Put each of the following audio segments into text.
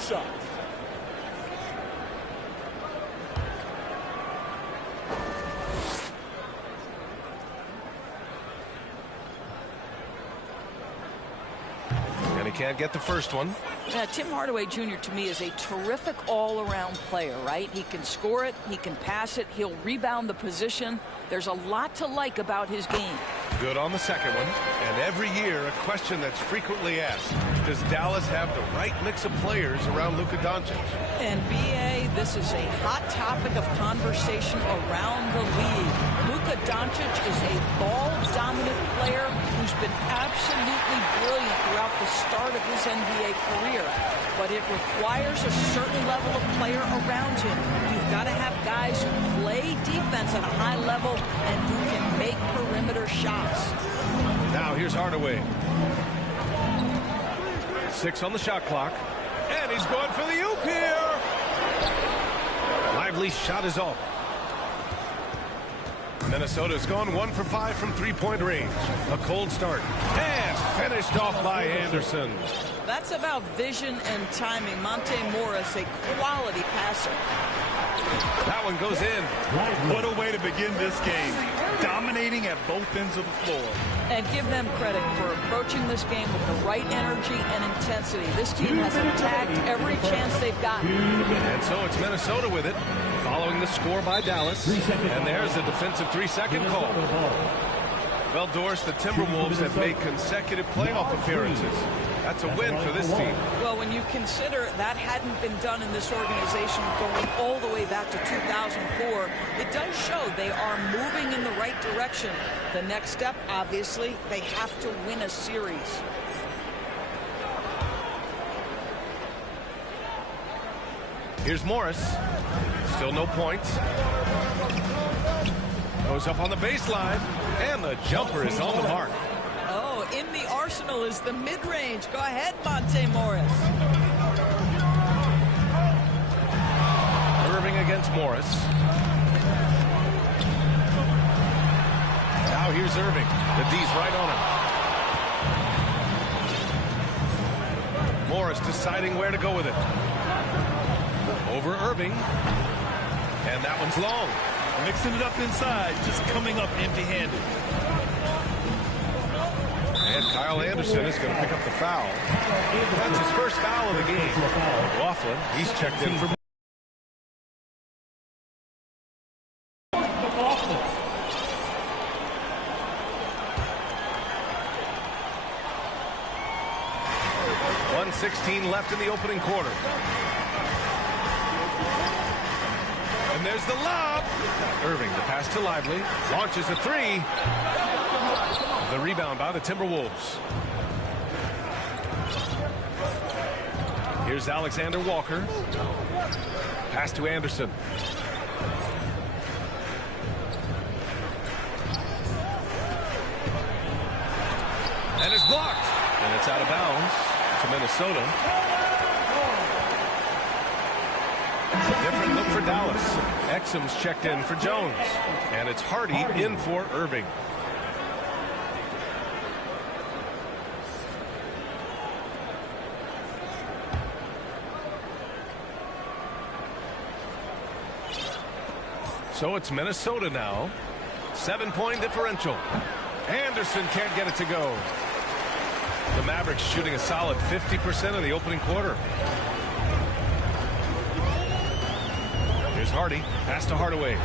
Suns. And he can't get the first one. Yeah, Tim Hardaway Jr. to me is a terrific all-around player, right? He can score it, he can pass it, he'll rebound the position. There's a lot to like about his game. Good on the second one. And every year, a question that's frequently asked, does Dallas have the right mix of players around Luka Doncic? And B.A., this is a hot topic of conversation around the league. Luka Doncic is a ball-dominant player who's been absolutely brilliant throughout the start of his NBA career. But it requires a certain level of player around him. You've got to have guys who play defense at a high level and who can make perimeter shots. Now here's Hardaway. 6 on the shot clock. And he's going for the oop here. Lively's shot is off. Minnesota's gone 1 for 5 from three-point range. A cold start. And finished off by Anderson. That's about vision and timing. Monte Morris, a quality passer. That one goes in. What a way to begin this game. Dominating at both ends of the floor. And give them credit for approaching this game with the right energy and intensity. This team has attacked every chance they've gotten. And so it's Minnesota with it, following the score by Dallas. And there's a defensive 3-second call. Well, Doris, the Timberwolves have made consecutive playoff appearances. That's a win for this team. Well, when you consider that hadn't been done in this organization going all the way back to 2004, it does show they are moving in the right direction. The next step, obviously, they have to win a series. Here's Morris. Still no points. Goes up on the baseline, and the jumper is on the mark. Oh, in the arsenal is the mid-range. Go ahead, Monte Morris. Irving against Morris. Now here's Irving. The D's right on him. Morris deciding where to go with it. Over Irving. And that one's long. Mixing it up inside, just coming up empty-handed. And Kyle Anderson is going to pick up the foul. That's his first foul of the game. Laughlin, he's checked in for... .116 left in the opening quarter. And there's the lob. Irving, the pass to Lively. Launches a three. The rebound by the Timberwolves. Here's Alexander Walker. Pass to Anderson. And it's blocked. And it's out of bounds to Minnesota. Different look for Dallas. Exum's checked in for Jones. And it's Hardy in for Irving. So it's Minnesota now. 7-point differential. Anderson can't get it to go. The Mavericks shooting a solid 50% in the opening quarter. Here's Hardy. Pass to Hardaway.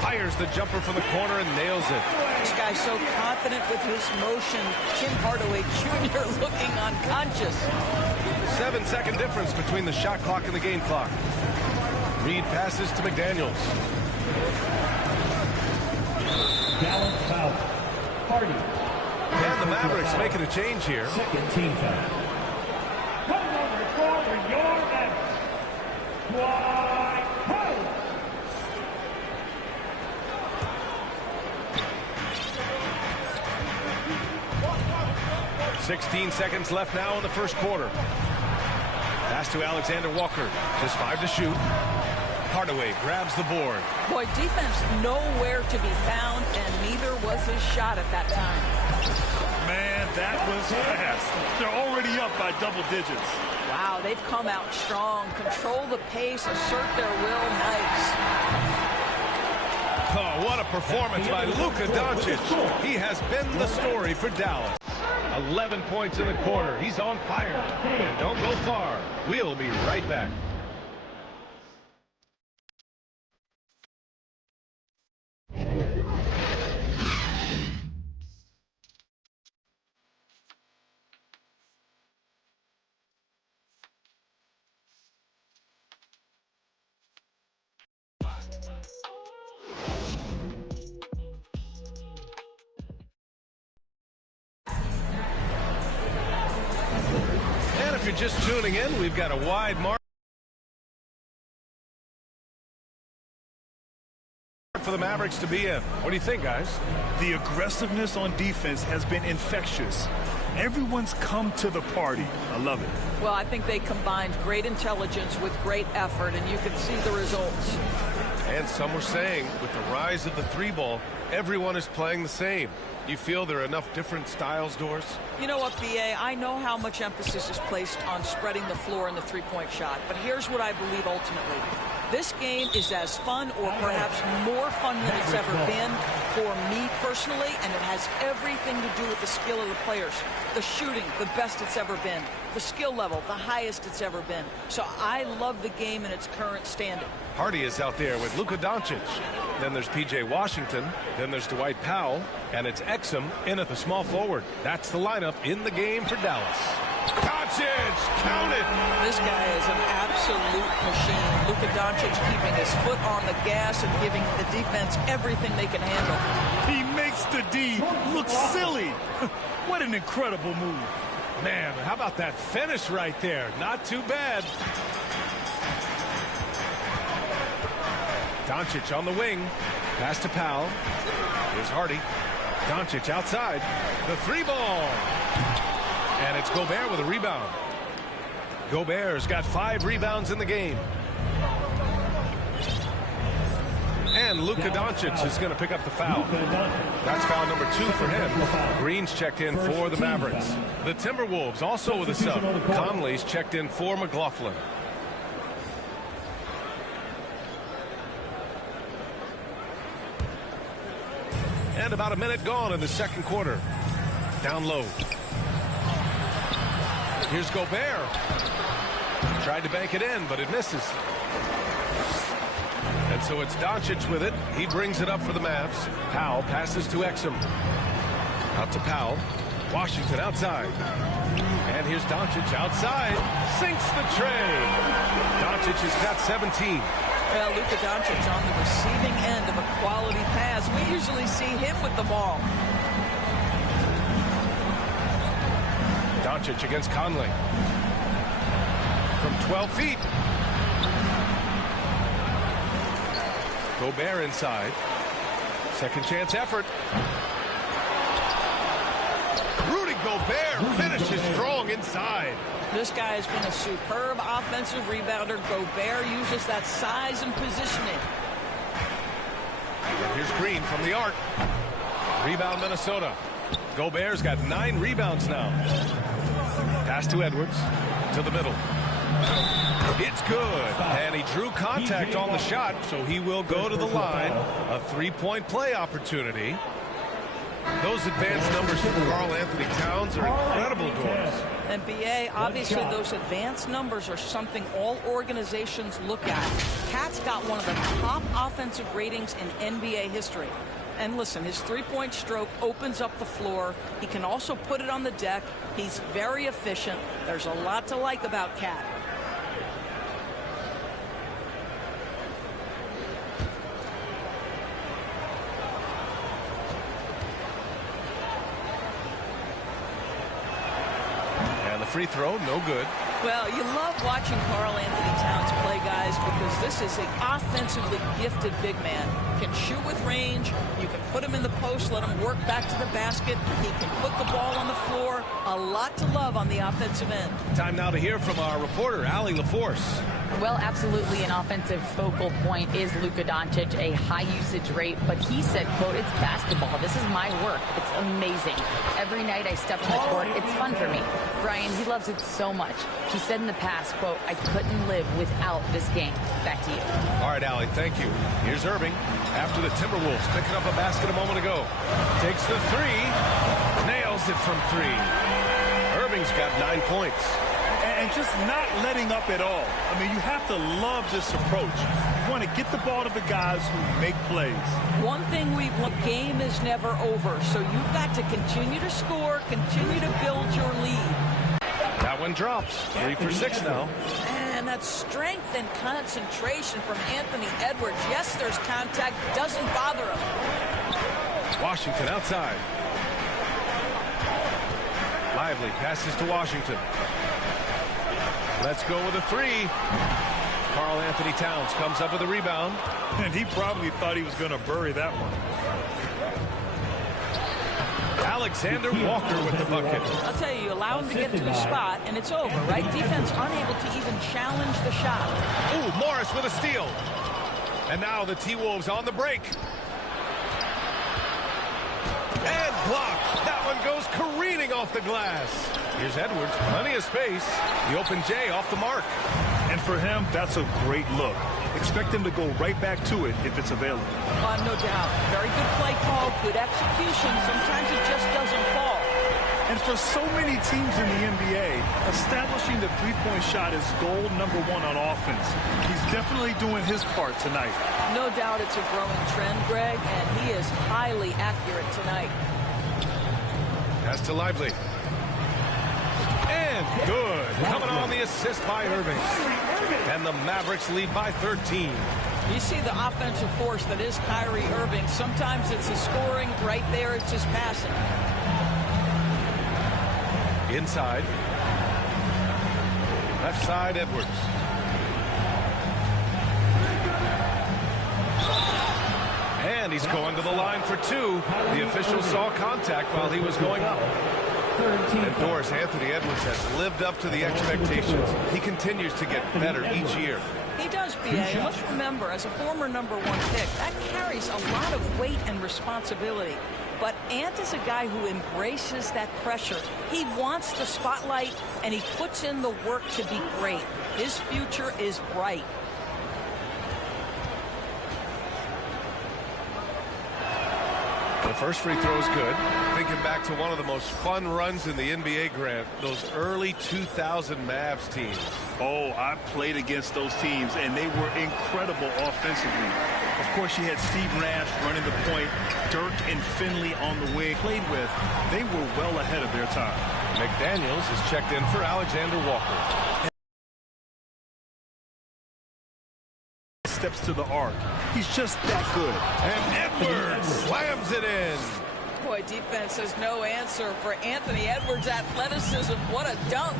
Fires the jumper from the corner and nails it. This guy's so confident with his motion. Tim Hardaway Jr. looking unconscious. 7-second difference between the shot clock and the game clock. Reed passes to McDaniels. Dallas foul. Hardy. And the Mavericks making a change here. Second team foul. Come over for your Mavericks. Dwight Howard. 16 seconds left now in the first quarter. Pass to Alexander Walker. Just 5 to shoot. Hardaway grabs the board. Boy, defense nowhere to be found, and neither was his shot at that time. Man, that was fast. They're already up by double digits. Wow, they've come out strong. Control the pace, assert their will. Nice. Oh, what a performance by Luka Doncic. He has been the story for Dallas. 11 points in the quarter. He's on fire. And don't go far. We'll be right back. If you're just tuning in, we've got a wide mark for the Mavericks to be in. What do you think, guys? The aggressiveness on defense has been infectious. Everyone's come to the party. I love it. Well, I think they combined great intelligence with great effort, and you can see the results. And some were saying, with the rise of the three ball, everyone is playing the same. You feel there are enough different styles, Doris? You know what, B.A., I know how much emphasis is placed on spreading the floor in the three-point shot, but here's what I believe ultimately. This game is as fun or perhaps more fun than it's ever been for me personally, and it has everything to do with the skill of the players. The shooting, the best it's ever been. The skill level, the highest it's ever been. So I love the game in its current standing. Hardy is out there with Luka Doncic. Then there's P.J. Washington. Then there's Dwight Powell. And it's Exum in at the small forward. That's the lineup in the game for Dallas. Doncic, count it! This guy is an absolute machine. Luka Doncic keeping his foot on the gas and giving the defense everything they can handle. He makes the D look silly. What an incredible move. Man, how about that finish right there? Not too bad. Doncic on the wing. Pass to Powell. Here's Hardy. Doncic outside. The three ball. And it's Gobert with a rebound. Gobert's got 5 rebounds in the game. And Luka Doncic is going to pick up the foul. That's foul number 2 for him. Green's checked in for the Mavericks. The Timberwolves also with a sub. Conley's checked in for McLaughlin. And about a minute gone in the second quarter. Down low. Here's Gobert. Tried to bank it in, but it misses. And so it's Doncic with it. He brings it up for the Mavs. Powell passes to Exum. Out to Powell. Washington outside. And here's Doncic outside. Sinks the tray. Doncic has got 17. Well, Luka Doncic on the receiving end of a quality pass. We usually see him with the ball. Doncic against Conley. From 12 feet. Gobert inside. Second chance effort. Rudy Gobert finishes strong inside. This guy has been a superb offensive rebounder. Gobert uses that size and positioning. And here's Green from the arc. Rebound Minnesota. Gobert's got 9 rebounds now. Pass to Edwards. To the middle. It's good. And he drew contact on the shot, so he will go to the line. A 3-point play opportunity. Those advanced numbers from Karl Anthony Towns are incredible, Doris. And B.A., obviously those advanced numbers are something all organizations look at. Cat's got one of the top offensive ratings in NBA history. And listen, his three-point stroke opens up the floor. He can also put it on the deck. He's very efficient. There's a lot to like about Cat. Free throw, no good. Well, you love watching Karl Anthony Towns play, guys, because this is an offensively gifted big man. Can shoot with range. You can put him in the post, let him work back to the basket. He can put the ball on the floor. A lot to love on the offensive end. Time now to hear from our reporter, Allie LaForce. Well, absolutely an offensive focal point is Luka Doncic, a high usage rate, but he said, quote, it's basketball. This is my work. It's amazing. Every night I step on the court, it's fun for me. Brian, he loves it so much. He said in the past, quote, I couldn't live without this game. Back to you. All right, Allie, thank you. Here's Irving after the Timberwolves picking up a basket a moment ago. Takes the three, nails it from three. Irving's got 9 points. And just not letting up at all. I mean, you have to love this approach. You want to get the ball to the guys who make plays. One thing we've learned, the game is never over. So you've got to continue to score, continue to build your lead. That one drops. 3 for 6 now. And that strength and concentration from Anthony Edwards. Yes, there's contact. Doesn't bother him. Washington outside. Lively passes to Washington. Let's go with a three. Karl Anthony Towns comes up with a rebound. And he probably thought he was going to bury that one. Alexander Walker with the bucket. I'll tell you, allow him to get to the spot, and it's over, right? Defense unable to even challenge the shot. Ooh, Morris with a steal. And now the T-Wolves on the break. And blocked. That one goes careening off the glass. Here's Edwards, plenty of space. The open J off the mark. And for him, that's a great look. Expect him to go right back to it if it's available. No doubt. Very good play call, good execution. Sometimes it just doesn't fall. And for so many teams in the NBA, establishing the three-point shot is goal number one on offense. He's definitely doing his part tonight. No doubt it's a growing trend, Greg, and he is highly accurate tonight. Pass to Lively. And good. Coming on the assist by Irving. And the Mavericks lead by 13. You see the offensive force that is Kyrie Irving. Sometimes it's his scoring. Right there, it's his passing. Inside. Left side, Edwards. And he's going to the line for two. The official saw contact while he was going up. And Doris, Anthony Edwards has lived up to the expectations. He continues to get better each year. He does, B.A. Let's remember, as a former #1 pick, that carries a lot of weight and responsibility. But Ant is a guy who embraces that pressure. He wants the spotlight, and he puts in the work to be great. His future is bright. The first free throw is good. Thinking back to one of the most fun runs in the NBA, Grant, those early 2000 Mavs teams. Oh, I played against those teams, and they were incredible offensively. Of course, you had Steve Nash running the point, Dirk and Finley on the wing. Played with, they were well ahead of their time. McDaniels is checked in for Alexander Walker. Steps to the arc. He's just that good. And Edwards slams it in. Boy, defense has no answer for Anthony Edwards' athleticism. What a dunk.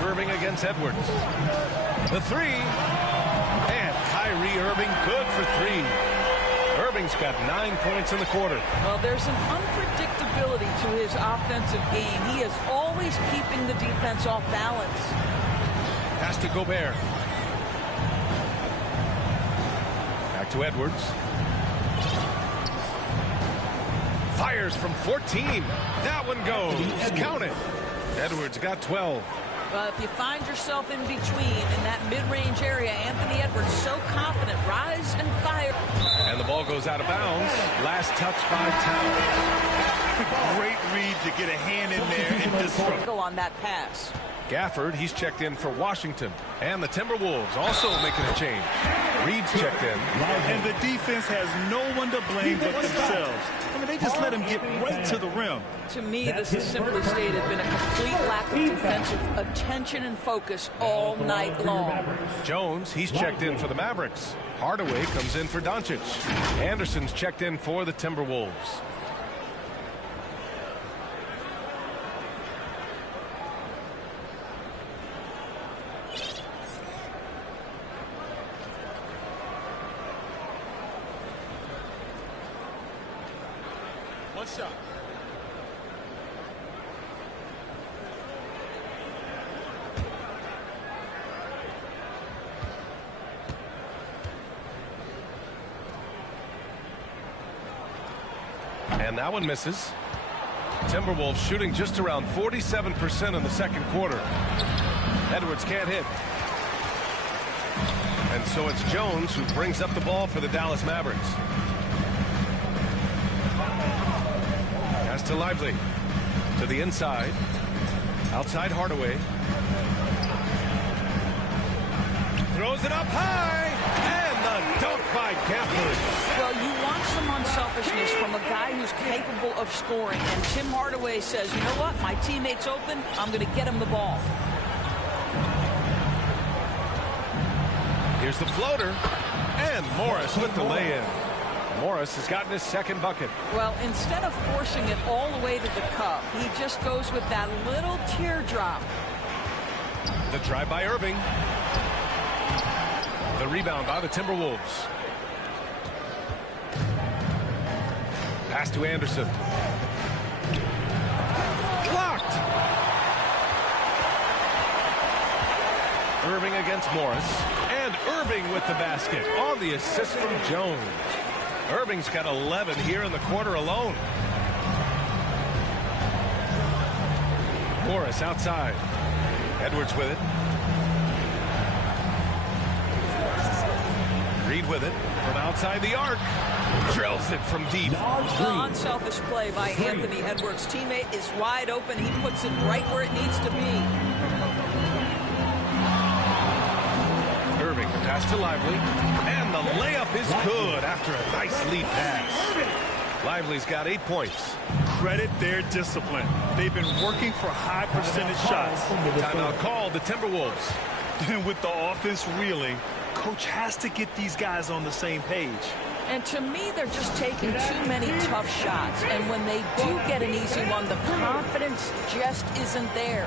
Irving against Edwards. The three. And Kyrie Irving good for three. Irving's got 9 points in the quarter. Well, there's an unpredictability to his offensive game. He is always keeping the defense off balance. Pass to Gobert. Back to Edwards. Fires from 14. That one goes. Count it. Edwards got 12. Well, if you find yourself in between in that mid-range area, Anthony Edwards so confident. Rise and fire. And the ball goes out of bounds. Last touch by Towns. Great read to get a hand in there and disrupt. Go on that pass. Gafford, he's checked in for Washington. And the Timberwolves also making a change. Reed's checked in. And the defense has no one to blame but themselves. I mean, they just let him get right to the rim. To me, this is simply stated been a complete lack of defensive attention and focus all night long. Jones, he's checked in for the Mavericks. Hardaway comes in for Doncic. Anderson's checked in for the Timberwolves. One shot. And that one misses. Timberwolves shooting just around 47% in the second quarter. Edwards can't hit. And so it's Jones who brings up the ball for the Dallas Mavericks. Pass to Lively. To the inside. Outside Hardaway. Throws it up high. And the dunk by Gafford. Well, you want some unselfishness from a guy who's capable of scoring. And Tim Hardaway says, you know what? My teammate's open. I'm going to get him the ball. Here's the floater. And Morris with the lay-in. Morris has gotten his second bucket. Well, instead of forcing it all the way to the cup, he just goes with that little teardrop. The try by Irving. The rebound by the Timberwolves. Pass to Anderson. Blocked. Irving against Morris. And Irving with the basket on the assist from Jones. Irving's got 11 here in the quarter alone. Morris outside. Edwards with it. Reed with it from outside the arc. Drills it from deep. Unselfish play by Anthony Edwards. Teammate is wide open. He puts it right where it needs to be. Irving, the pass to Lively. And the layup is good after a nice lead pass. Lively's got 8 points. Credit their discipline. They've been working for high percentage shots. Timeout called the Timberwolves. And with the offense reeling, coach has to get these guys on the same page. And to me, they're just taking too many tough shots. And when they do get an easy one, the confidence just isn't there.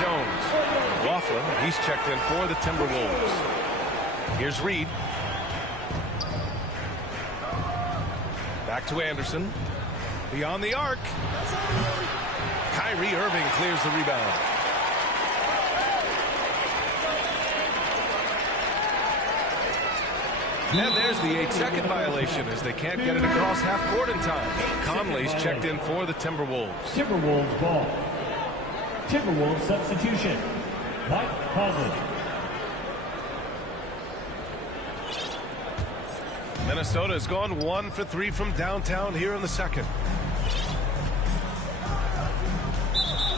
Jones. Laughlin, he's checked in for the Timberwolves. Here's Reed. Back to Anderson. Beyond the arc. Kyrie Irving clears the rebound. And there's the 8-second violation as they can't get it across half court in time. Conley's checked in for the Timberwolves. Timberwolves ball. Timberwolves substitution. Mike Conley. Minnesota has gone 1 for 3 from downtown here in the second.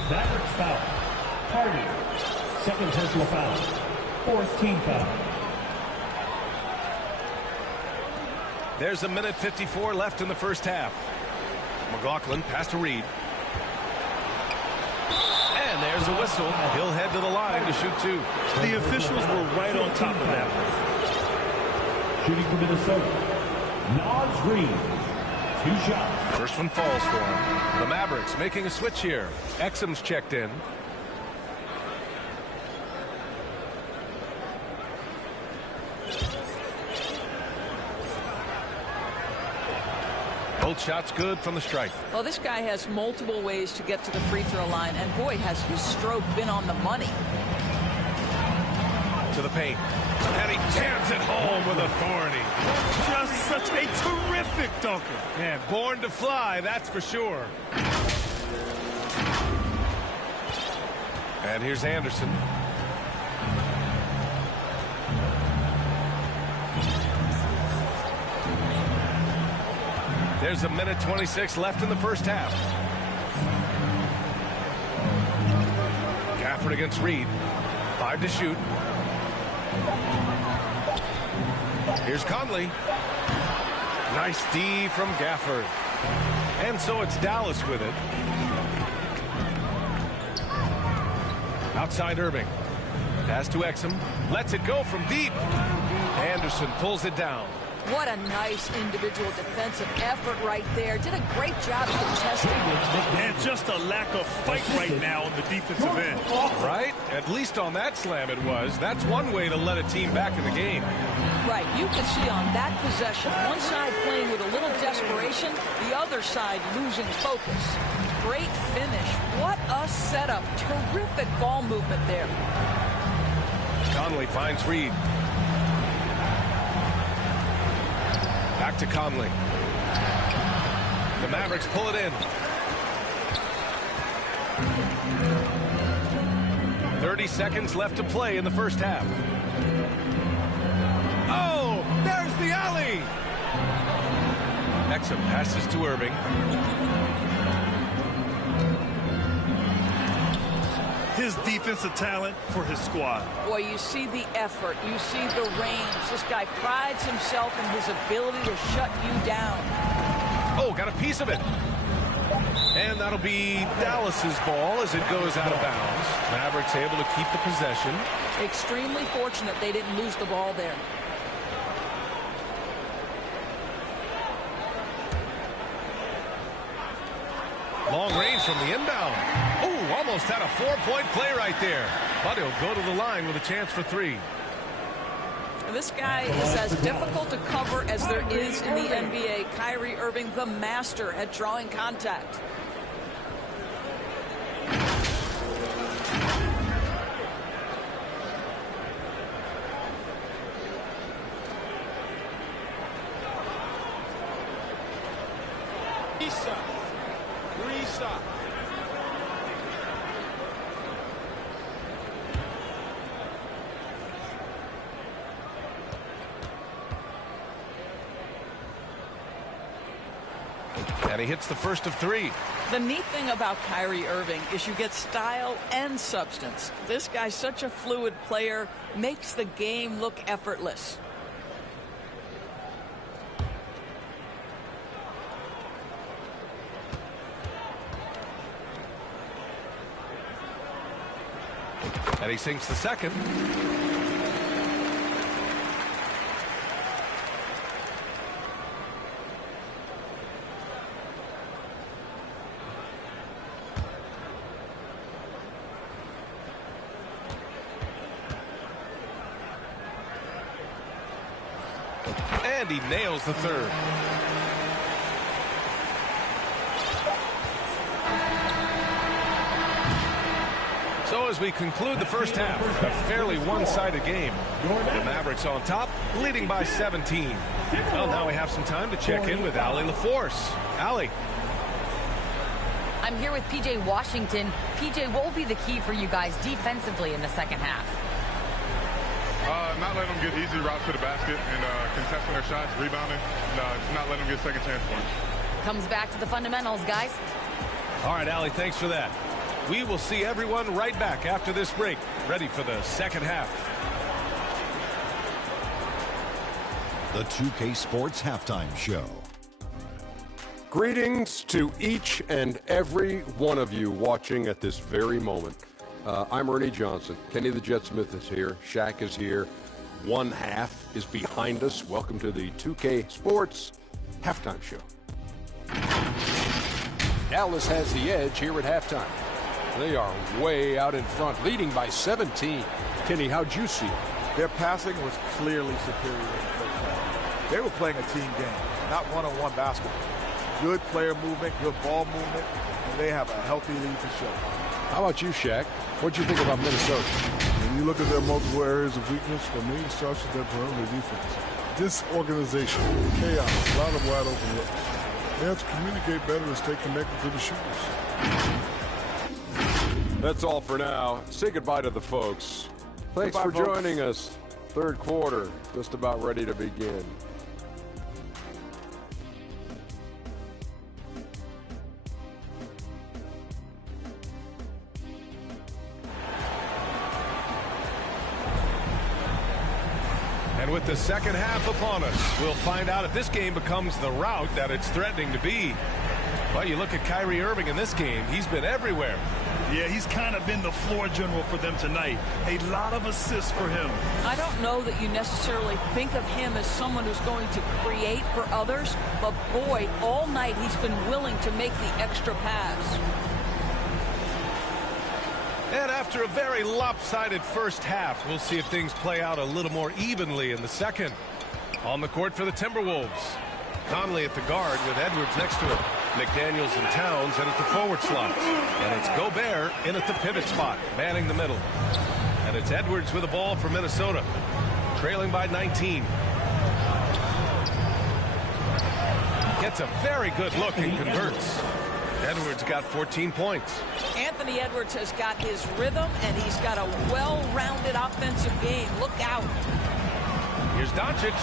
Mavericks foul. Hardy. Second personal foul. Fourth team foul. There's a minute 54 left in the first half. McLaughlin pass to Reed. And there's a whistle. He'll head to the line to shoot 2. The officials were right on top of that. Shooting for Minnesota. Nas Reed. 2 shots. First one falls for him. The Mavericks making a switch here. Exum's checked in. Both shots good from the stripe. Well, this guy has multiple ways to get to the free throw line, and boy, has his stroke been on the money. To the paint. And he jams it home with authority. Just such a terrific dunker. Yeah, born to fly, that's for sure. And here's Anderson. There's a minute 26 left in the first half. Gafford against Reed. 5 to shoot. Here's Conley. Nice D from Gafford. And so it's Dallas with it. Outside Irving. Pass to Exum. Lets it go from deep. Anderson pulls it down. What a nice individual defensive effort right there. Did a great job contesting. And just a lack of fight right now on the defensive end. Right? At least on that slam it was. That's one way to let a team back in the game. Right. You can see on that possession, one side playing with a little desperation, the other side losing focus. Great finish. What a setup. Terrific ball movement there. Conley finds Reed. Back to Conley. The Mavericks pull it in. 30 seconds left to play in the first half. Oh, there's the alley. Exum passes to Irving. His defensive talent for his squad. Boy, you see the effort. You see the range. This guy prides himself in his ability to shut you down. Oh, got a piece of it. And that'll be Dallas's ball as it goes out of bounds. Mavericks able to keep the possession. Extremely fortunate they didn't lose the ball there. Long range from the inbound. Oh, almost had a 4-point play right there. But he'll go to the line with a chance for 3. This guy is as difficult to cover as there is in the NBA. Kyrie Irving, the master at drawing contact. Risa. And he hits the first of 3. The neat thing about Kyrie Irving is you get style and substance. This guy's such a fluid player, makes the game look effortless. And he sinks the second. And he nails the third. So as we conclude the first half, a fairly one-sided game. The Mavericks on top, leading by 17. Well, now we have some time to check in with Allie LaForce. Allie. I'm here with PJ Washington. PJ, what will be the key for you guys defensively in the second half? Not letting them get easy routes to the basket and contesting their shots, rebounding. Not letting them get second chance points. Comes back to the fundamentals, guys. All right, Allie, thanks for that. We will see everyone right back after this break, ready for the second half. The 2K Sports Halftime Show. Greetings to each and every one of you watching at this very moment. I'm Ernie Johnson. Kenny the Jet Smith is here. Shaq is here. One half is behind us. Welcome to the 2K Sports Halftime Show. Dallas has the edge here at halftime. They are way out in front, leading by 17. Kenny, how'd you see it? Their passing was clearly superior in the first half. They were playing a team game, not one-on-one basketball. Good player movement, good ball movement, and they have a healthy lead to show. How about you, Shaq? What'd you think about Minnesota? When you look at their multiple areas of weakness, for me, it starts with their perimeter defense. Disorganization, chaos, a lot of wide open looks. They have to communicate better and stay connected to the shooters. That's all for now. Say goodbye to the folks. Thanks for joining us. Third quarter, just about ready to begin. And with the second half upon us, we'll find out if this game becomes the rout that it's threatening to be. Well, you look at Kyrie Irving in this game, he's been everywhere. Yeah, he's kind of been the floor general for them tonight. A lot of assists for him. I don't know that you necessarily think of him as someone who's going to create for others, but boy, all night he's been willing to make the extra pass. And after a very lopsided first half, we'll see if things play out a little more evenly in the second. On the court for the Timberwolves, Conley at the guard with Edwards next to him. McDaniels and Towns in at the forward slot. And it's Gobert in at the pivot spot, manning the middle. And it's Edwards with the ball for Minnesota, trailing by 19. Gets a very good look and converts. Edwards got 14 points. Anthony Edwards has got his rhythm, and he's got a well-rounded offensive game. Look out. Here's Doncic.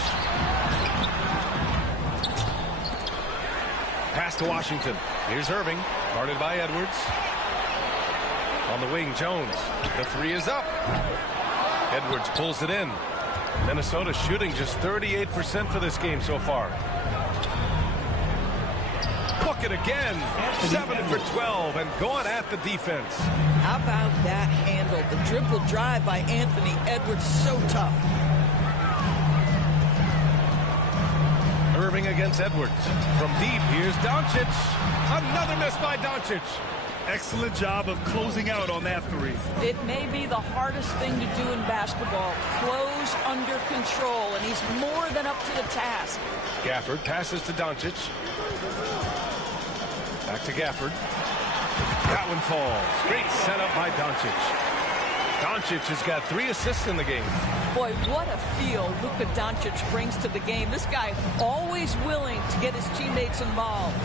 Pass to Washington. Here's Irving, guarded by Edwards. On the wing, Jones. The three is up. Edwards pulls it in. Minnesota shooting just 38% for this game so far. Book it again. 7 for 12 and going at the defense. How about that handle? The dribble drive by Anthony Edwards, so tough. Irving against Edwards. From deep, here's Doncic. Another miss by Doncic. Excellent job of closing out on that three. It may be the hardest thing to do in basketball. Close under control, and he's more than up to the task. Gafford passes to Doncic. Back to Gafford. That one falls. Great setup by Doncic. Doncic has got 3 assists in the game. Boy, what a feel Luka Doncic brings to the game. This guy always willing to get his teammates involved.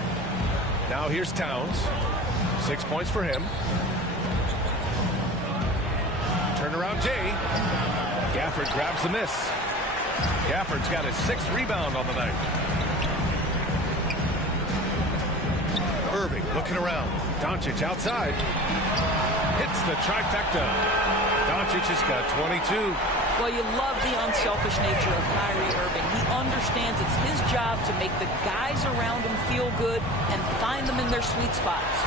Now here's Towns. 6 points for him. Turnaround Jay. Gafford grabs the miss. Gafford's got his 6th rebound on the night. Irving looking around. Doncic outside. Hits the trifecta. Doncic has got 22. Well, you love the unselfish nature of Kyrie Irving. He understands it's his job to make the guys around him feel good and find them in their sweet spots.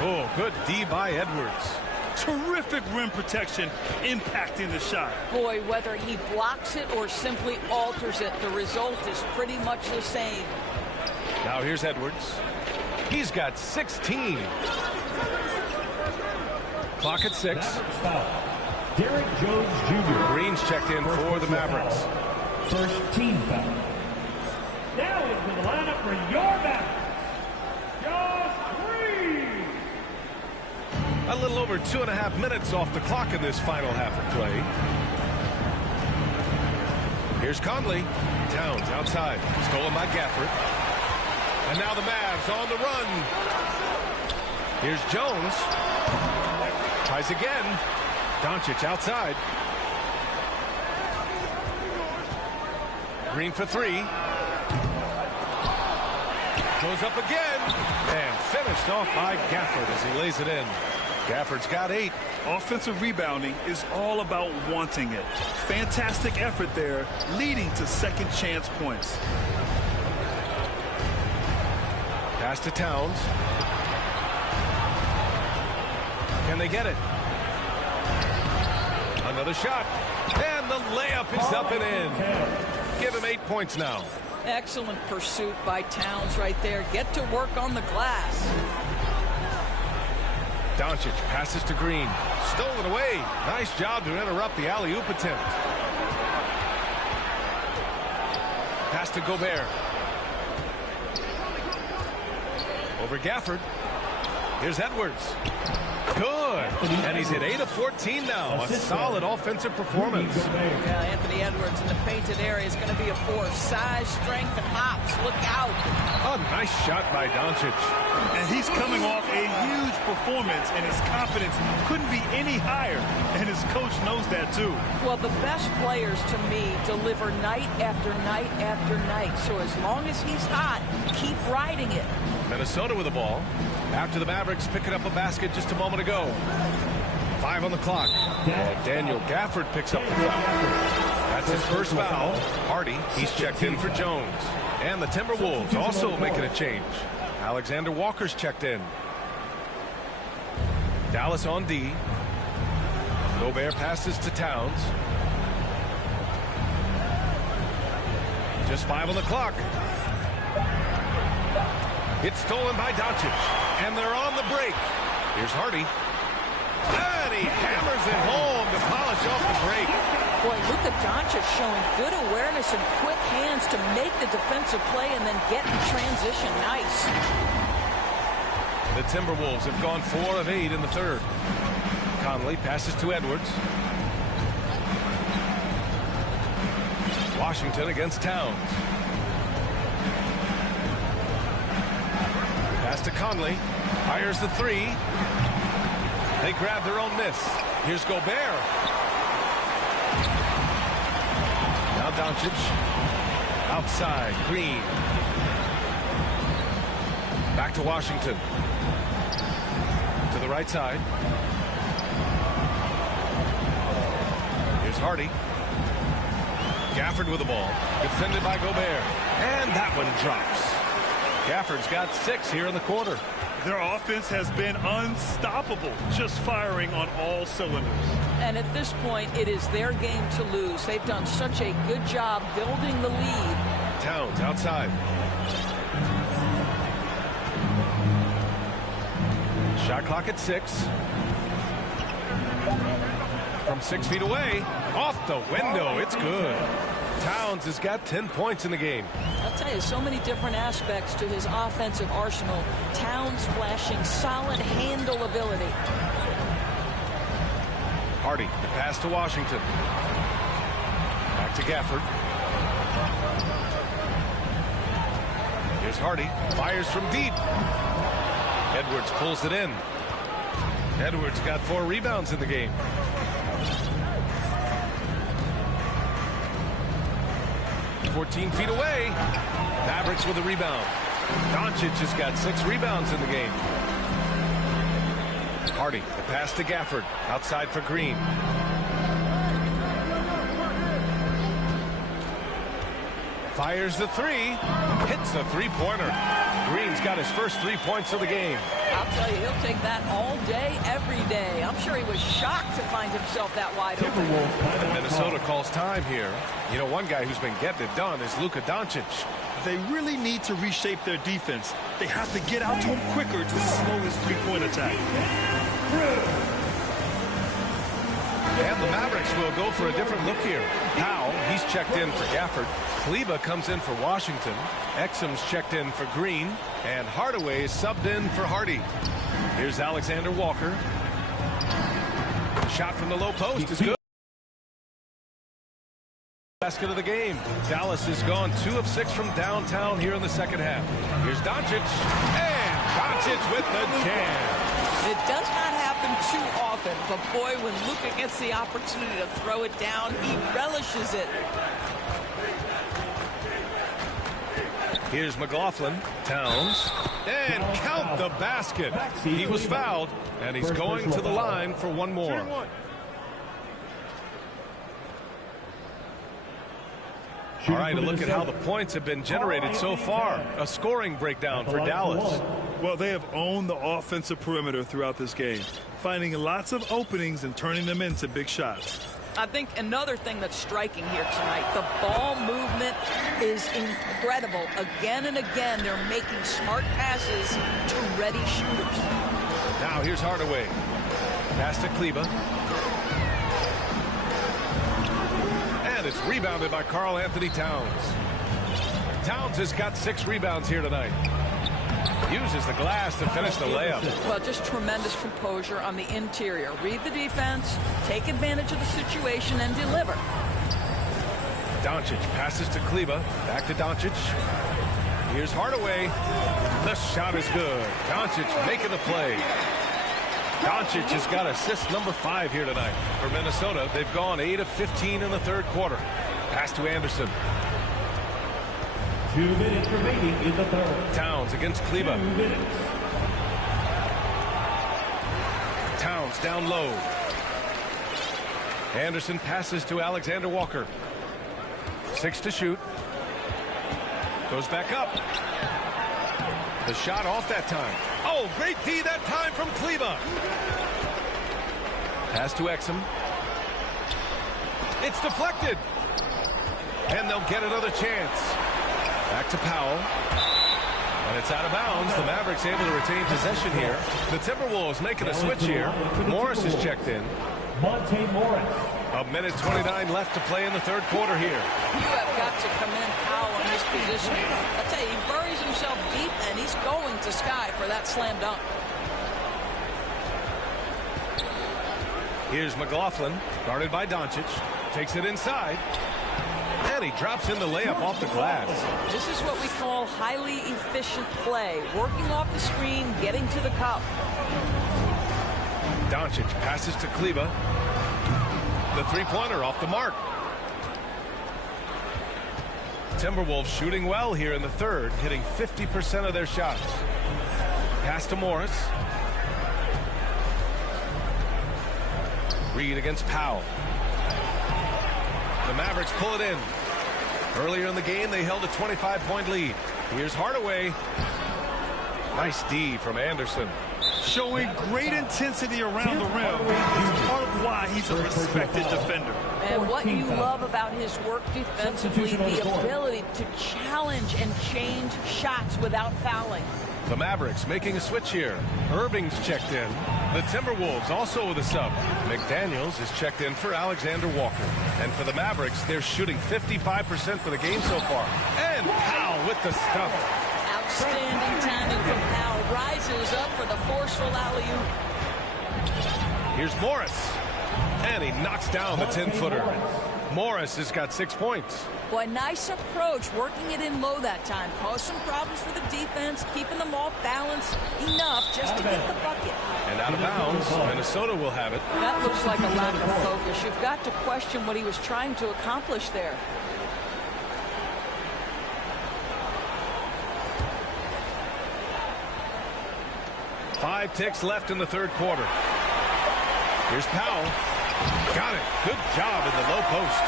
Oh, good D by Edwards. Terrific rim protection impacting the shot. Boy, whether he blocks it or simply alters it, the result is pretty much the same. Now here's Edwards. He's got 16. Clock at 6. Derek Jones Jr. Green's checked in for the Mavericks. First team foul. Now into the lineup for your Mavericks. A little over 2.5 minutes off the clock in this final half of play. Here's Conley. Towns outside. Stolen by Gafford. And now the Mavs on the run. Here's Jones. Tries again. Doncic outside. Green for 3. Goes up again. And finished off by Gafford as he lays it in. Gafford's got 8. Offensive rebounding is all about wanting it. Fantastic effort there, leading to second chance points. Pass to Towns. Can they get it? Another shot. And the layup is up and in. Give him 8 points now. Excellent pursuit by Towns right there. Get to work on the glass. Doncic passes to Green. Stolen away. Nice job to interrupt the alley-oop attempt. Pass to Gobert. Over Gafford. Here's Edwards. Good. And he's hit 8 of 14 now. A solid offensive performance. Yeah, Anthony Edwards in the painted area is going to be a force. Size, strength, and hops. Look out. A nice shot by Doncic. And he's coming off a huge performance, and his confidence couldn't be any higher. And his coach knows that, too. Well, the best players, to me, deliver night after night after night. So as long as he's hot, keep riding it. Minnesota with the ball. After the Mavericks picking up a basket just a moment ago. 5 on the clock. And Daniel Gafford picks up the foul. That's his first foul. Hardy, he's checked in for Jones. And the Timberwolves also making a change. Alexander Walker's checked in. Dallas on D. Gobert passes to Towns. Just 5 on the clock. It's stolen by Doncic. And they're on the break. Here's Hardy. And he hammers it home to polish off the break. Boy, Luka Doncic showing good awareness and quick hands to make the defensive play and then get in transition. Nice. The Timberwolves have gone 4 of 8 in the third. Conley passes to Edwards. Washington against Towns. Pass to Conley. Fires the 3. They grab their own miss. Here's Gobert. Now Doncic. Outside. Green. Back to Washington. To the right side. Here's Hardy. Gafford with the ball. Defended by Gobert. And that one drops. Gafford's got 6 here in the quarter. Their offense has been unstoppable, just firing on all cylinders. And at this point, it is their game to lose. They've done such a good job building the lead. Towns outside. Shot clock at 6. From 6 feet away. Off the window. It's good. Towns has got 10 points in the game. I'll tell you, so many different aspects to his offensive arsenal. Towns flashing solid handle ability. Hardy, the pass to Washington. Back to Gafford. Here's Hardy. Fires from deep. Edwards pulls it in. Edwards got 4 rebounds in the game. "14 feet away. Mavericks with a rebound. Doncic has got 6 rebounds in the game. Hardy, the pass to Gafford. Outside for Green. Fires the 3. Hits the 3-pointer. Green's got his first 3 points of the game. I'll tell you, he'll take that all day, every day. I'm sure he was shocked to find himself that wide open. And Minnesota calls time here. You know, one guy who's been getting it done is Luka Doncic. They really need to reshape their defense. They have to get out to him quicker to slow his three-point attack. And the Mavericks will go for a different look here. Powell, he's checked in for Gafford. Kleba comes in for Washington. Exum's checked in for Green. And Hardaway is subbed in for Hardy. Here's Alexander Walker. Shot from the low post is good. Basket of the game. Dallas has gone 2 of 6 from downtown here in the second half. Here's Doncic. And Doncic with the jam. It does not happen too often, but boy, when Luka gets the opportunity to throw it down, he relishes it. Here's McLaughlin. Towns. And count the basket. He was fouled, and he's going to the line for one more. All right, a look at how the points have been generated so far. A scoring breakdown for Dallas. Well, they have owned the offensive perimeter throughout this game, finding lots of openings and turning them into big shots. I think another thing that's striking here tonight, the ball movement is incredible. Again and again, they're making smart passes to ready shooters. Now here's Hardaway. Pass to Kleba. And it's rebounded by Karl Anthony Towns. Towns has got 6 rebounds here tonight. Uses the glass to finish the layup. Well, just tremendous composure on the interior. Read the defense, take advantage of the situation, and deliver. Doncic passes to Kleba. Back to Doncic. Here's Hardaway. The shot is good. Doncic making the play. Doncic has got assist number 5 here tonight. For Minnesota, they've gone 8 of 15 in the third quarter. Pass to Anderson. 2 minutes remaining in the third. Towns against Kleba. 2 minutes. Towns down low. Anderson passes to Alexander Walker. 6 to shoot. Goes back up. The shot off that time. Oh, great D that time from Kleba. Pass to Exum. It's deflected. And they'll get another chance. Back to Powell. And it's out of bounds. The Mavericks able to retain possession here. The Timberwolves making a switch here. Morris is checked in. Monte Morris. A minute 29 left to play in the third quarter here. You have got to commend Powell in this position. I tell you, he buries himself deep, and he's going to sky for that slam dunk. Here's McLaughlin, guarded by Doncic. Takes it inside. And he drops in the layup off the glass. This is what we call highly efficient play. Working off the screen, getting to the cup. Doncic passes to Kleba. The three-pointer off the mark. Timberwolves shooting well here in the third, hitting 50% of their shots. Pass to Morris. Reed against Powell. The Mavericks pull it in. Earlier in the game, they held a 25-point lead. Here's Hardaway. Nice D from Anderson. Showing great intensity around the rim. It's part of why he's a respected defender. And what you love about his work defensively, the ability to challenge and change shots without fouling. The Mavericks making a switch here. Irving's checked in. The Timberwolves also with a sub. McDaniels is checked in for Alexander Walker. And for the Mavericks, they're shooting 55% for the game so far. And Powell with the stuff. Outstanding timing from Powell. Rises up for the forceful alley-oop. Here's Morris. And he knocks down the 10-footer. Morris has got 6 points. Boy, nice approach, working it in low that time. Caused some problems for the defense, keeping them off balance enough just to get the bucket. And out of bounds, Minnesota will have it. That looks like a lack of focus. You've got to question what he was trying to accomplish there. Five ticks left in the third quarter. Here's Powell. Got it. Good job in the low post.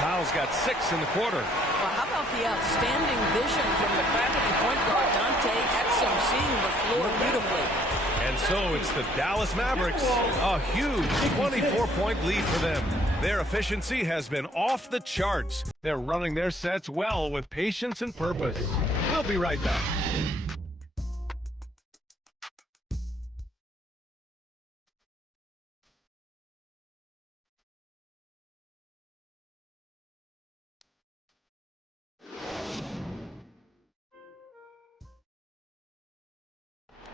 Powell's got 6 in the quarter. Well, how about the outstanding vision from the crafty point guard, Dante Exum, seeing the floor beautifully. And so it's the Dallas Mavericks. A huge 24-point lead for them. Their efficiency has been off the charts. They're running their sets well with patience and purpose. We'll be right back.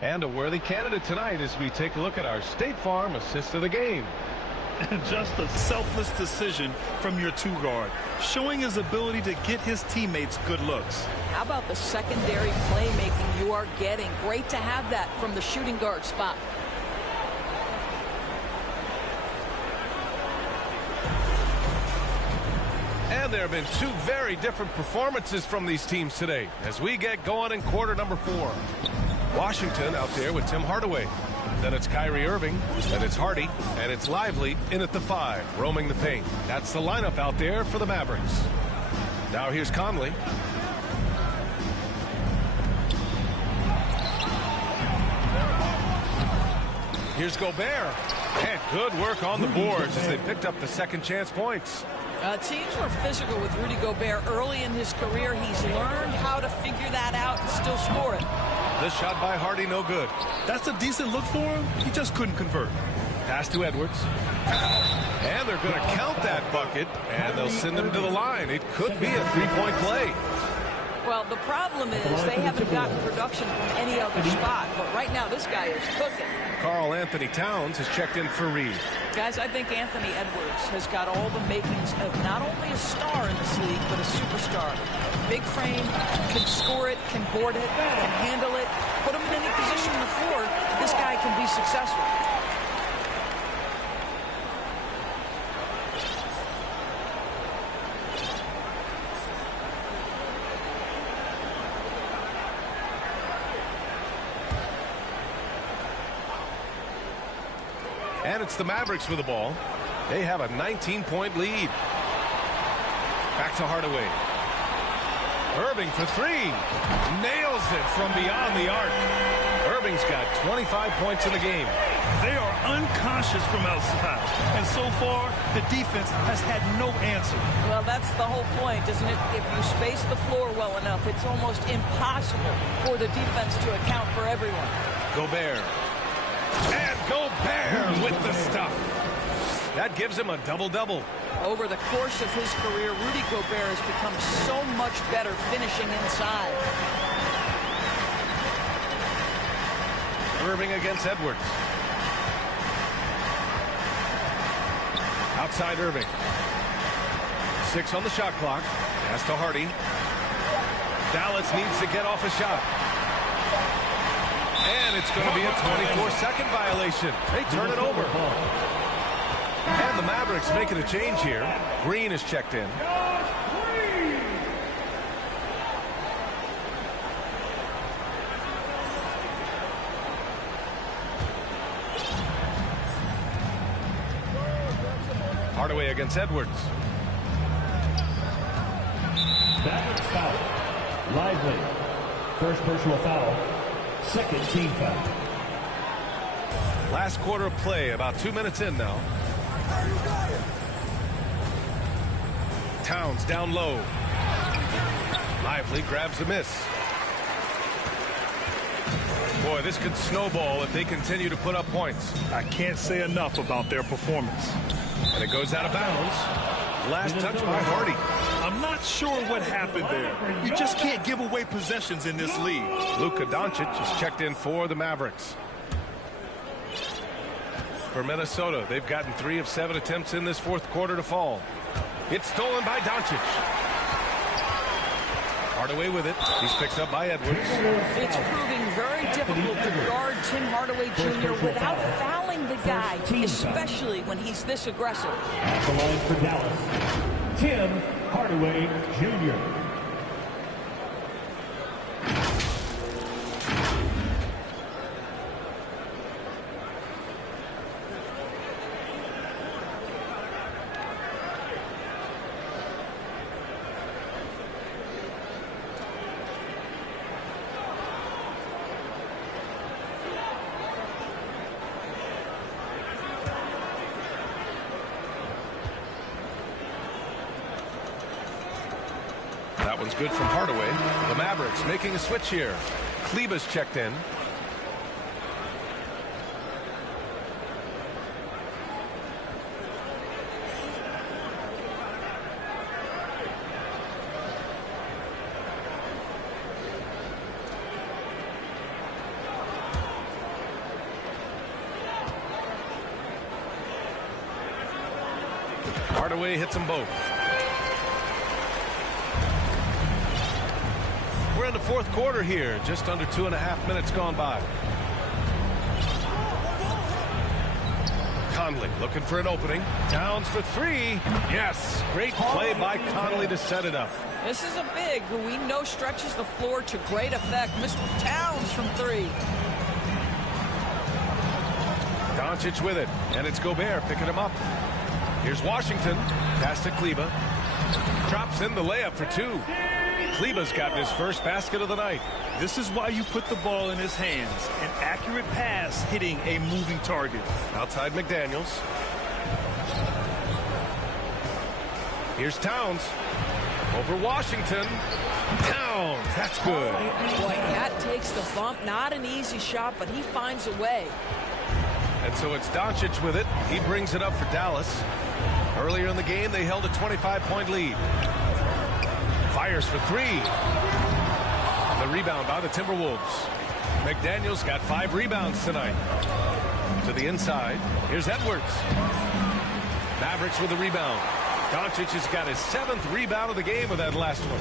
And a worthy candidate tonight as we take a look at our State Farm assist of the game. Just a selfless decision from your two guard, showing his ability to get his teammates good looks. How about the secondary playmaking you are getting? Great to have that from the shooting guard spot. And there have been 2 very different performances from these teams today as we get going in quarter number 4. Washington out there with Tim Hardaway. Then it's Kyrie Irving, then it's Hardy, and it's Lively in at the 5, roaming the paint. That's the lineup out there for the Mavericks. Now here's Conley. Here's Gobert. And good work on the boards as they picked up the second chance points. Teams were physical with Rudy Gobert early in his career. He's learned how to figure that out and still score it. This shot by Hardy, no good. That's a decent look for him. He just couldn't convert. Pass to Edwards. And they're going to count that bucket, and they'll send him to the line. It could be a 3-point play. Well, the problem is they haven't gotten production from any other spot, but right now this guy is cooking. Karl Anthony Towns has checked in for Reed. Guys, I think Anthony Edwards has got all the makings of not only a star in this league, but a superstar. Big frame, can score it, can board it, can handle it. Put him in any position on the floor, this guy can be successful. And it's the Mavericks with the ball. They have a 19-point lead. Back to Hardaway. Irving for three. Nails it from beyond the arc. Irving's got 25 points in the game. They are unconscious from outside. And so far, the defense has had no answer. Well, that's the whole point, isn't it? If you space the floor well enough, it's almost impossible for the defense to account for everyone. Gobert. And Gobert with the stuff. That gives him a double-double. Over the course of his career, Rudy Gobert has become so much better finishing inside. Irving against Edwards. Outside Irving. 6 on the shot clock. Pass to Hardy. Dallas needs to get off a shot. And it's going to be a 24-second violation. They turn it over. And the Mavericks making a change here. Green is checked in. Hardaway against Edwards. Mavericks foul. Lively. First personal foul. Second team foul. Last quarter of play, about 2 minutes in now. Towns down low. Lively grabs a miss. Boy, this could snowball if they continue to put up points. I can't say enough about their performance. And it goes out of bounds. Last touch by Hardy. I'm not sure what happened there. You just can't give away possessions in this league. Luka Doncic is checked in for the Mavericks. For Minnesota, they've gotten 3 of 7 attempts in this fourth quarter to fall. It's stolen by Doncic. Hardaway with it. He's picked up by Edwards. It's proving very difficult to guard Tim Hardaway Jr. without fouling the guy, especially when he's this aggressive. At the line for Dallas, Tim Hardaway Jr. That one's good from Hardaway. The Mavericks making a switch here. Kleba's checked in. Hardaway hits them both. We're in the fourth quarter here, just under 2.5 minutes gone by. Conley looking for an opening. Towns for three. Yes, great play by Conley to set it up. This is a big who we know stretches the floor to great effect. Mr. Towns from three. Doncic with it, and it's Gobert picking him up. Here's Washington. Pass to Kleba. Drops in the layup for two. Kleba's gotten his first basket of the night. This is why you put the ball in his hands. An accurate pass hitting a moving target. Outside McDaniels. Here's Towns. Over Washington. Towns. That's good. Boy, Cat takes the bump. Not an easy shot, but he finds a way. And so it's Doncic with it. He brings it up for Dallas. Earlier in the game, they held a 25-point lead. Fires for three. The rebound by the Timberwolves. McDaniels got 5 rebounds tonight. To the inside. Here's Edwards. Mavericks with the rebound. Doncic has got his 7th rebound of the game with that last one.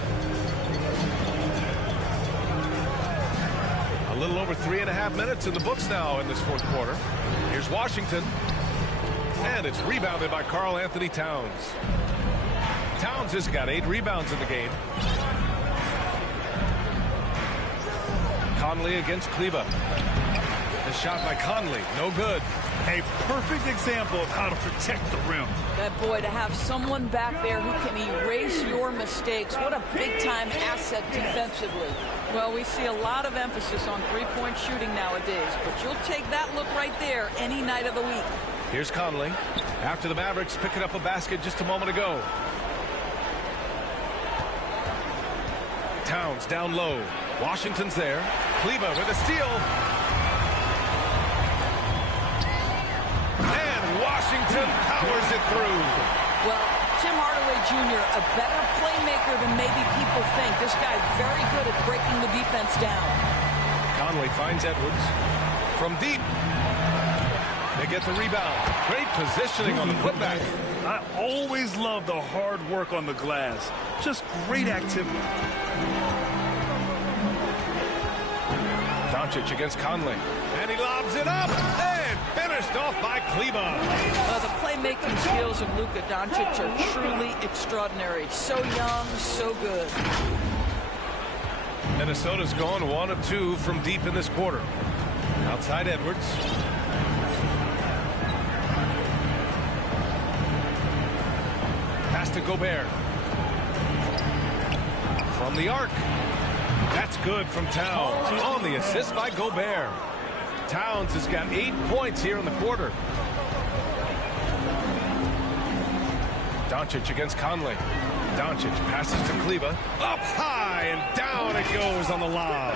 A little over 3.5 minutes in the books now in this fourth quarter. Here's Washington. And it's rebounded by Karl Anthony Towns. Towns has got 8 rebounds in the game. Conley against Kleber. The shot by Conley, no good. A perfect example of how to protect the rim. That boy, to have someone back there who can erase your mistakes. What a big-time asset defensively. Well, we see a lot of emphasis on three-point shooting nowadays, but you'll take that look right there any night of the week. Here's Conley. After the Mavericks picking up a basket just a moment ago. Towns down low. Washington's there. Kleber with a steal. And Washington powers it through. Well, Tim Hardaway Jr., a better playmaker than maybe people think. This guy very good at breaking the defense down. Conley finds Edwards. From deep. They get the rebound. Great positioning on the putback. I always love the hard work on the glass. Just great activity. Doncic against Conley. And he lobs it up. And finished off by Kleber. Well, the playmaking skills of Luka Doncic are truly extraordinary. So young, so good. Minnesota's gone 1 of 2 from deep in this quarter. Outside Edwards. Pass to Gobert. From the arc. That's good from Towns. On the assist by Gobert. Towns has got 8 points here in the quarter. Doncic against Conley. Doncic passes to Kleber. Up high and down it goes on the lob.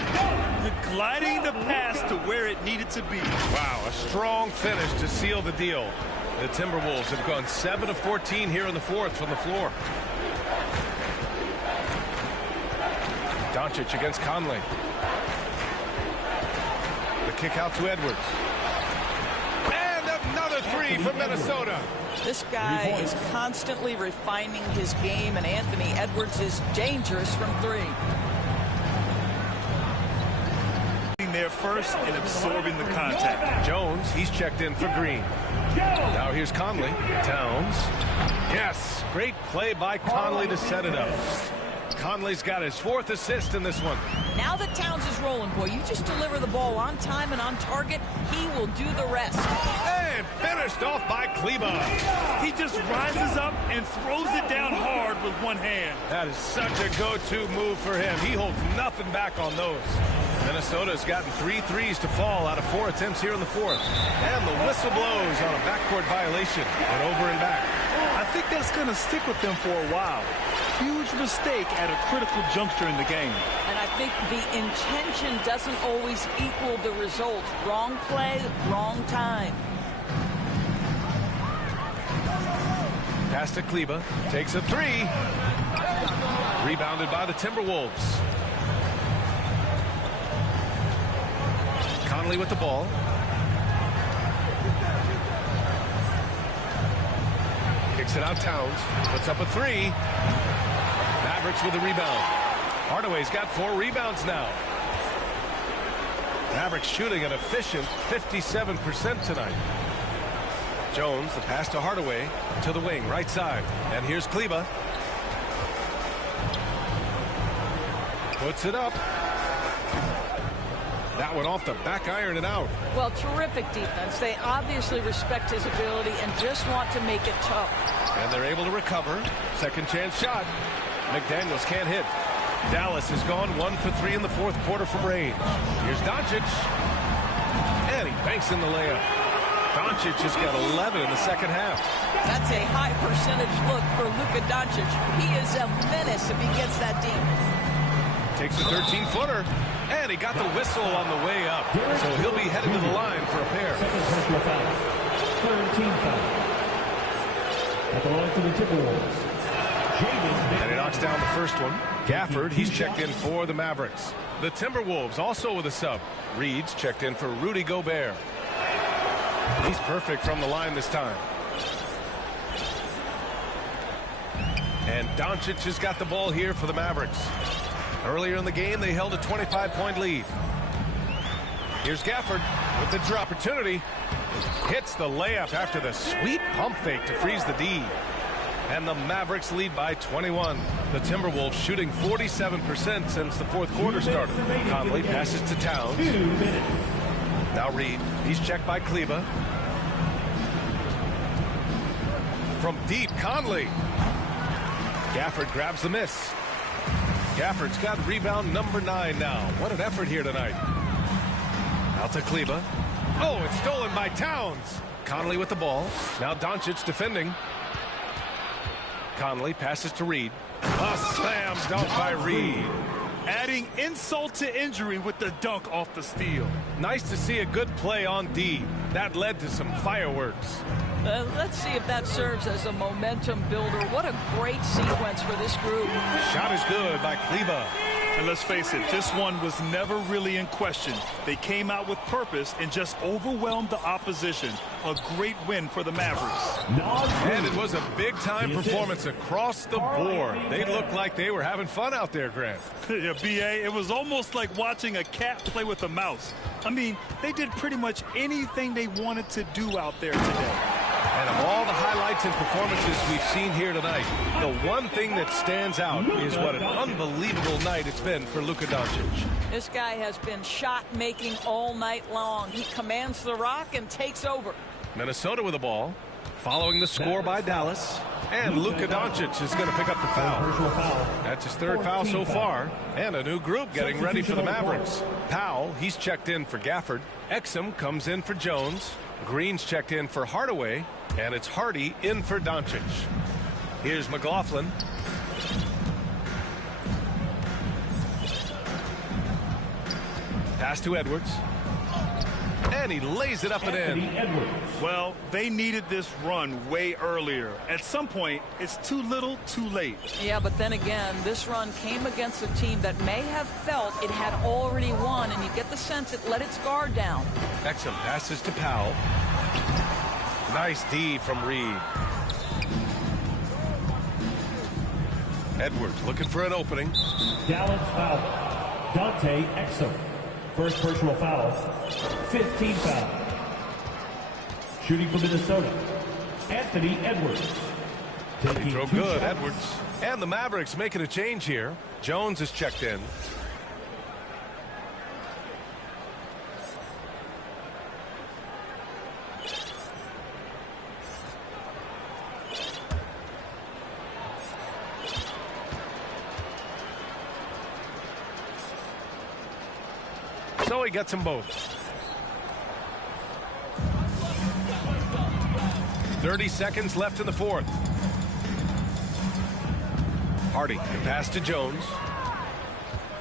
Gliding the pass to where it needed to be. Wow, a strong finish to seal the deal. The Timberwolves have gone 7 of 14 here in the fourth from the floor. Doncic against Conley. The kick out to Edwards. And another 3 from Minnesota. This guy is constantly refining his game, and Anthony Edwards is dangerous from 3. There first and absorbing the contact. Jones, he's checked in for Green. Now here's Conley. Towns. Yes, great play by Conley to set it up. Conley's got his 4th assist in this one. Now that Towns is rolling, boy, you just deliver the ball on time and on target, he will do the rest. And finished off by Kleber. He just rises up and throws it down hard with one hand. That is such a go-to move for him. He holds nothing back on those. Minnesota's gotten 3 threes to fall out of 4 attempts here in the fourth. And the whistle blows on a backcourt violation. And over and back. I think that's going to stick with them for a while. Huge mistake at a critical juncture in the game. And I think the intention doesn't always equal the result. Wrong play, wrong time. Pass to Kleber. Takes a 3. Rebounded by the Timberwolves. Conley with the ball. Kicks it out Towns. Puts up a 3. Mavericks with the rebound. Hardaway's got 4 rebounds now. Mavericks shooting an efficient 57% tonight. Jones, the pass to Hardaway, to the wing, right side. And here's Kleber. Puts it up. That one off the back iron and out. Well, terrific defense. They obviously respect his ability and just want to make it tough. And they're able to recover. Second chance shot. McDaniels can't hit. Dallas has gone 1 for 3 in the fourth quarter from range. Here's Doncic. And he banks in the layup. Doncic has got 11 in the second half. That's a high percentage look for Luka Doncic. He is a menace if he gets that deep. Takes a 13-footer. And he got the whistle on the way up. So he'll be headed to the line for a pair. 13 foul. At the line for the Timberwolves. And it knocks down the first one. Gafford, he's checked in for the Mavericks. The Timberwolves also with a sub. Reed's checked in for Rudy Gobert. He's perfect from the line this time. And Doncic has got the ball here for the Mavericks. Earlier in the game, they held a 25-point lead. Here's Gafford with the drop opportunity. Hits the layup after the sweet pump fake to freeze the D. And the Mavericks lead by 21. The Timberwolves shooting 47% since the fourth quarter started. Conley passes to Towns. Now Reed. He's checked by Kleba. From deep, Conley. Gafford grabs the miss. Gafford's got rebound number 9 now. What an effort here tonight. Out to Kleba. Oh, it's stolen by Towns. Conley with the ball. Now Doncic defending. Conley passes to Reed. A slam dunk by Reed. Adding insult to injury with the dunk off the steal. Nice to see a good play on D. That led to some fireworks. Let's see if that serves as a momentum builder. What a great sequence for this group. Shot is good by Kleba. And let's face it, this one was never really in question. They came out with purpose and just overwhelmed the opposition. A great win for the Mavericks. And it was a big-time performance across the board. They looked like they were having fun out there, Grant. Yeah, B.A., it was almost like watching a cat play with a mouse. I mean, they did pretty much anything they wanted to do out there today. And of all the highlights and performances we've seen here tonight, the one thing that stands out is what an unbelievable night it's been for Luka Doncic. This guy has been shot-making all night long. He commands the rock and takes over. Minnesota with the ball, following the score by Dallas. And Luka Doncic is going to pick up the foul. That's his third foul so far. And a new group getting ready for the Mavericks. Powell, he's checked in for Gafford. Exum comes in for Jones. Green's checked in for Hardaway. And it's Hardy in for Doncic. Here's McLaughlin. Pass to Edwards. And he lays it up and in. Well, they needed this run way earlier. At some point, it's too little, too late. Yeah, but then again, this run came against a team that may have felt it had already won, and you get the sense it let its guard down. Exum passes to Powell. Nice D from Reed. Edwards looking for an opening. Dallas foul. Dante Exum. First personal foul. 15 foul. Shooting for Minnesota. Anthony Edwards. They throw good, Edwards. And the Mavericks making a change here. Jones is checked in. So he gets them both. 30 seconds left in the fourth. Hardy can pass to Jones.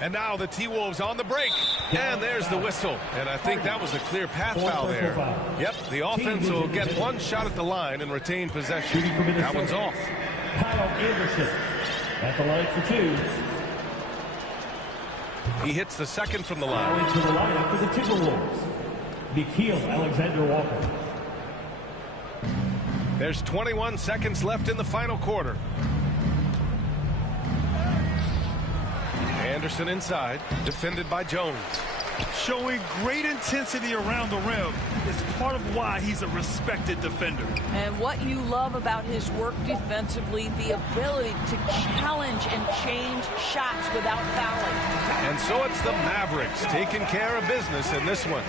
And now the T-Wolves on the break. And there's the whistle. And I think that was a clear path foul there. Yep, the offense will get one shot at the line and retain possession. That one's off. Kyle Anderson at the line for 2. He hits the second from the line. Into the lineup for the Timberwolves. Nikhil Alexander-Walker. There's 21 seconds left in the final quarter. Anderson inside, defended by Jones. Showing great intensity around the rim is part of why he's a respected defender. And what you love about his work defensively, the ability to challenge and change shots without fouling. And so it's the Mavericks taking care of business in this one.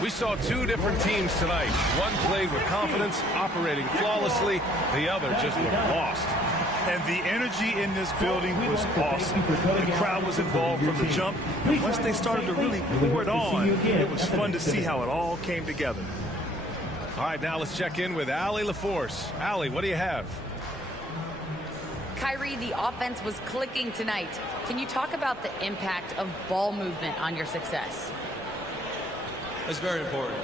We saw two different teams tonight. One played with confidence, operating flawlessly. The other just looked lost. And the energy in this building was awesome. The crowd was involved from the jump. And once they started to really pour it on, it was fun to see how it all came together. All right, now let's check in with Allie LaForce. Allie, what do you have? Kyrie, the offense was clicking tonight. Can you talk about the impact of ball movement on your success? It's very important.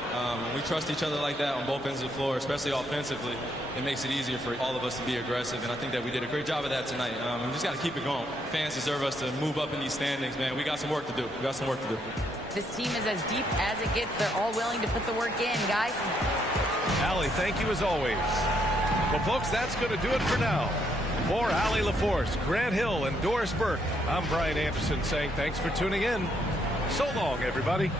When we trust each other like that on both ends of the floor, especially offensively, it makes it easier for all of us to be aggressive, and I think that we did a great job of that tonight. We just got to keep it going. Fans deserve us to move up in these standings, man. We got some work to do. This team is as deep as it gets. They're all willing to put the work in, guys. Allie, thank you as always. Well, folks, that's going to do it for now. For Allie LaForce, Grant Hill, and Doris Burke, I'm Brian Anderson saying thanks for tuning in. So long, everybody.